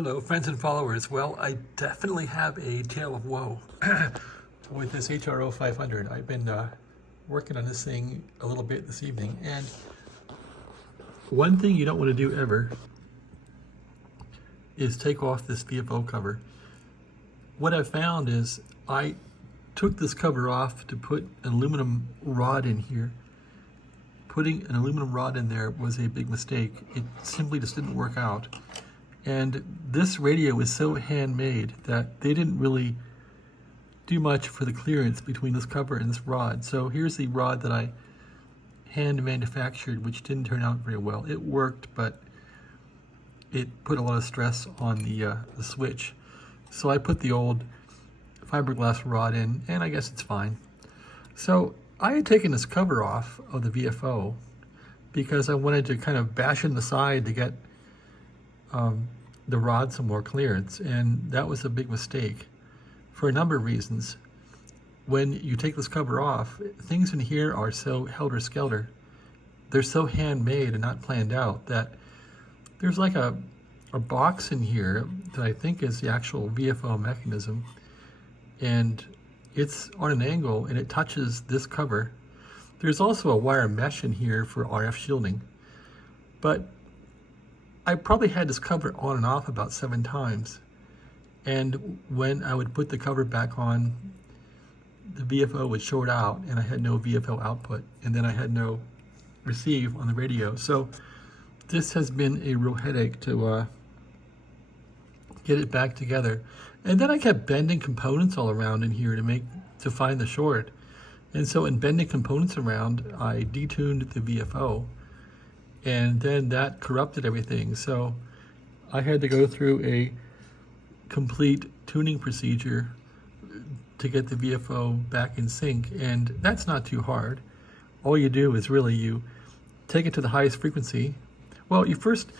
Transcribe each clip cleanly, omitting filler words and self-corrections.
Hello, friends and followers. Well, I definitely have a tale of woe with this HRO 500. I've been working on this thing a little bit this evening, and one thing you don't want to do ever is take off this VFO cover. What I've found is I took this cover off to put an aluminum rod in here. Putting an aluminum rod in there was a big mistake. It simply just didn't work out. And this radio is so handmade that they didn't really do much for the clearance between this cover and this rod. So here's the rod that I hand manufactured, which didn't turn out very well. It worked, but it put a lot of stress on the switch. So I put the old fiberglass rod in, and I guess it's fine. So I had taken this cover off of the VFO because I wanted to kind of bash in the side to get the rod some more clearance, and that was a big mistake for a number of reasons. When you take this cover off, things in here are so helter-skelter. They're so handmade and not planned out that there's like a box in here that I think is the actual VFO mechanism, and it's on an angle and it touches this cover. There's also a wire mesh in here for RF shielding, but I probably had this cover on and off about 7 times. And when I would put the cover back on, the VFO would short out and I had no VFO output, and then I had no receive on the radio. So this has been a real headache to get it back together. And then I kept bending components all around in here to find the short. And so in bending components around, I detuned the VFO, and then that corrupted everything. So I had to go through a complete tuning procedure to get the VFO back in sync, and that's not too hard. All you do is really you take it to the highest frequency. Well, you first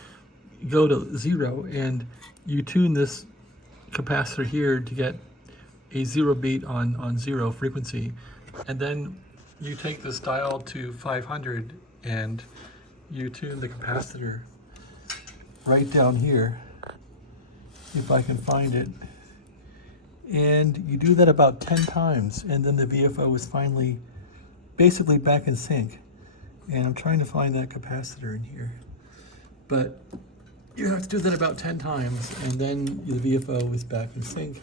go to 0 and you tune this capacitor here to get a 0 beat on 0 frequency, and then you take this dial to 500 and you tune the capacitor right down here, if I can find it, and you do that about 10 times, and then the VFO is finally basically back in sync. And I'm trying to find that capacitor in here, but you have to do that about 10 times, and then the VFO is back in sync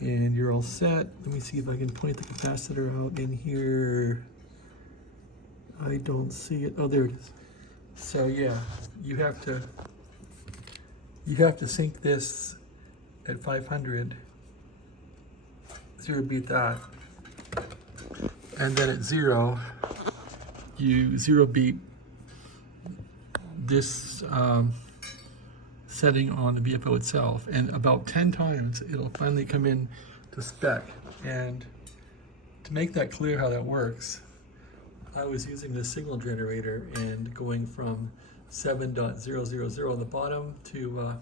and you're all set. Let me see if I can point the capacitor out in here. I don't see it. Oh, there it is. So yeah, you have to sync this at 500, 0 beat that, and then at 0 you 0 beat this setting on the VFO itself, and about 10 times it'll finally come in to spec. And to make that clear how that works, I was using the signal generator and going from 7.000 on the bottom to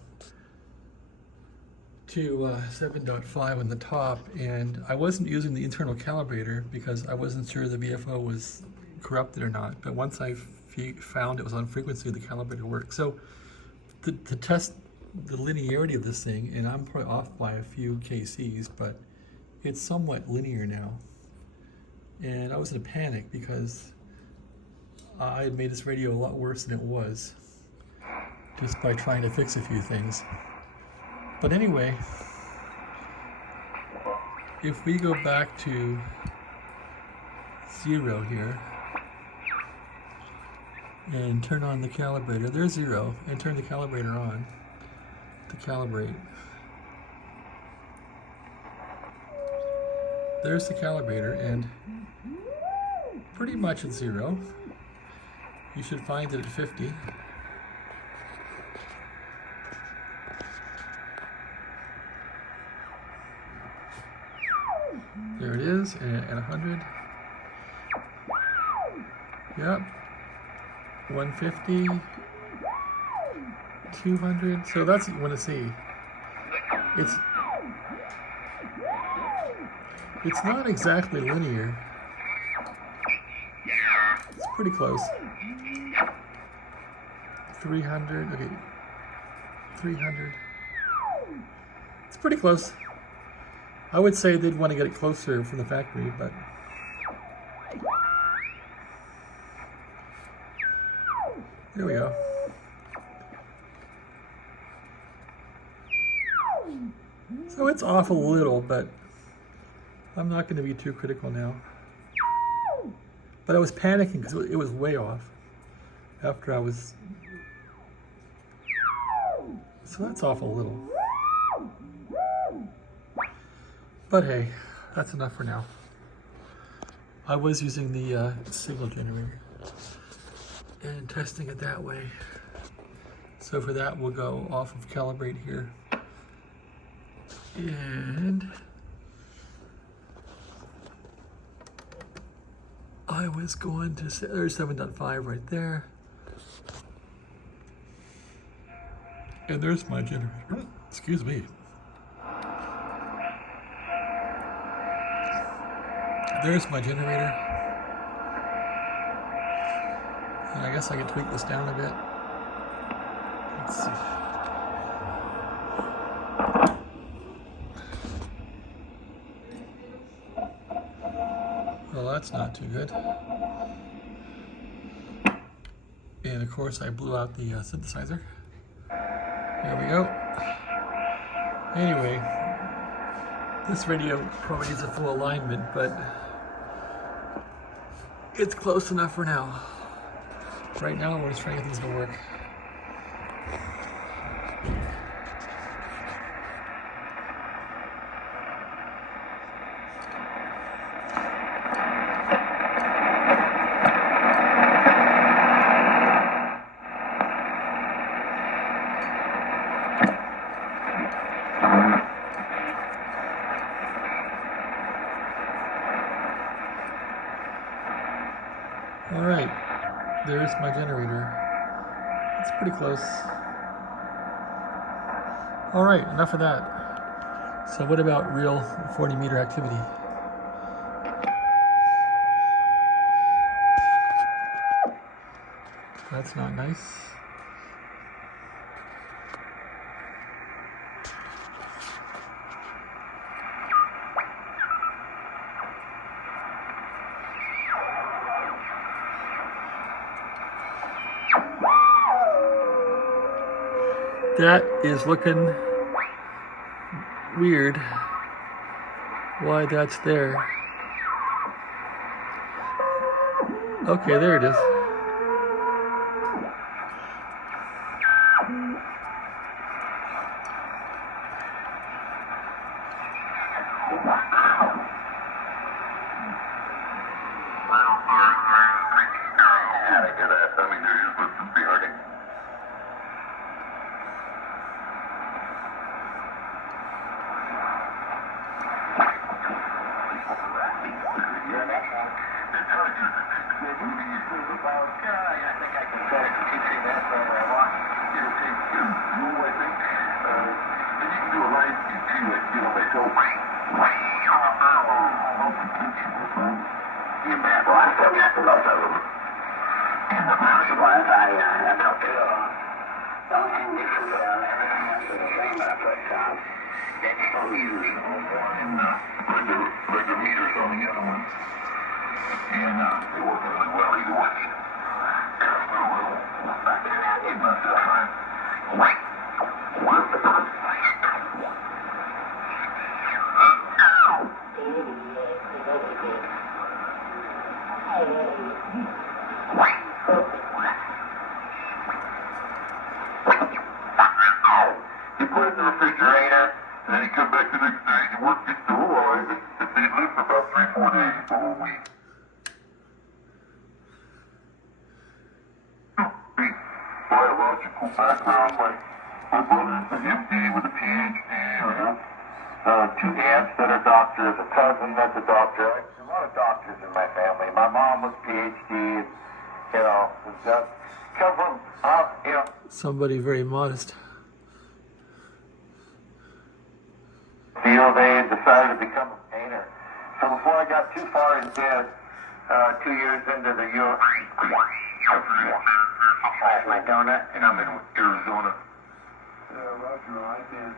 7.5 on the top, and I wasn't using the internal calibrator because I wasn't sure the VFO was corrupted or not. But once I found it was on frequency, the calibrator worked. So to test the linearity of this thing, and I'm probably off by a few kcs, but it's somewhat linear now. And I was in a panic because I had made this radio a lot worse than it was just by trying to fix a few things. But anyway, if we go back to 0 here and turn on the calibrator, there's 0, and turn the calibrator on to calibrate. There's the calibrator, and pretty much at 0. You should find it at 50. There it is, and 100. Yep. 150. 200. So that's what you want to see. It's not exactly linear. It's pretty close. 300, okay, 300. It's pretty close. I would say they'd want to get it closer from the factory, but here we go. So it's off a little, but I'm not going to be too critical now. But I was panicking because it was way off after I was... So that's off a little. But hey, that's enough for now. I was using the signal generator and testing it that way. So for that, we'll go off of calibrate here. And I was going to say, there's 7.5 right there. And there's my generator. Excuse me. There's my generator. And I guess I can tweak this down a bit. Let's see. Well, that's not too good. And of course, I blew out the synthesizer. There we go. Anyway, this radio probably needs a full alignment, but it's close enough for now. Right now, we're just trying to get things to work. All right, there's my generator. It's pretty close. All right, enough of that. So what about real 40 meter activity? That's not nice. That is looking weird. Why that's there. Okay, there it is. You put it in the refrigerator, and then you come back the next day, you work it through alive, and they live for about 3-4 days, the whole week. Biological background, my brother's an MD with a PhD, two aunts that are doctors, a cousin that's a doctor. There's a lot of doctors in my family. My mom was PhD, come from, Somebody very modest. They decided to become a painter. So before I got too far in debt, 2 years into the year, my donut, and I'm in Arizona. drive in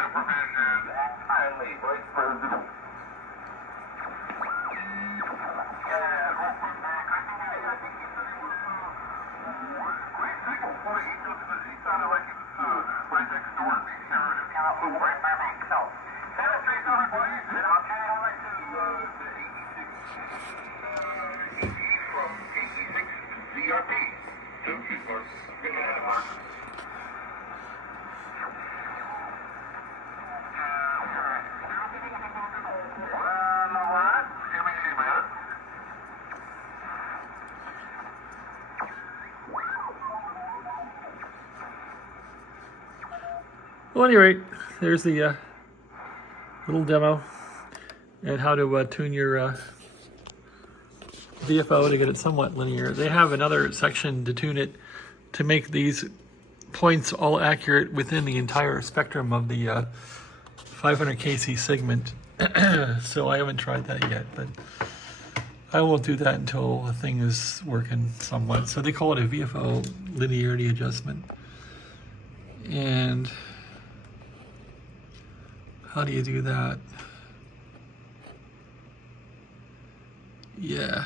supervision, kindly, Vice President. He sounded like he was right next door to me. So, 7 everybody, and I'll turn it over to the 86 from 86 VRP. Thank you, Mark. Good night, Mark. Well, at any rate, there's the little demo and how to tune your VFO to get it somewhat linear. They have another section to tune it to make these points all accurate within the entire spectrum of the 500 kc segment. So I haven't tried that yet, but I won't do that until the thing is working somewhat. So they call it a VFO linearity adjustment. And how do you do that? Yeah.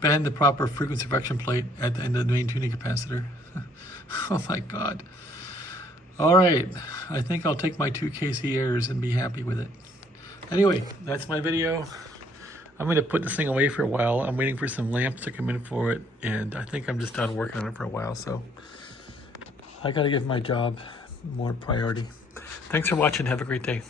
Bend the proper frequency correction plate at the end of the main tuning capacitor. Oh my God. All right, I think I'll take my 2 kc errors and be happy with it. Anyway, that's my video. I'm gonna put this thing away for a while. I'm waiting for some lamps to come in for it, and I think I'm just done working on it for a while, so I gotta give my job more priority. Thanks for watching, have a great day.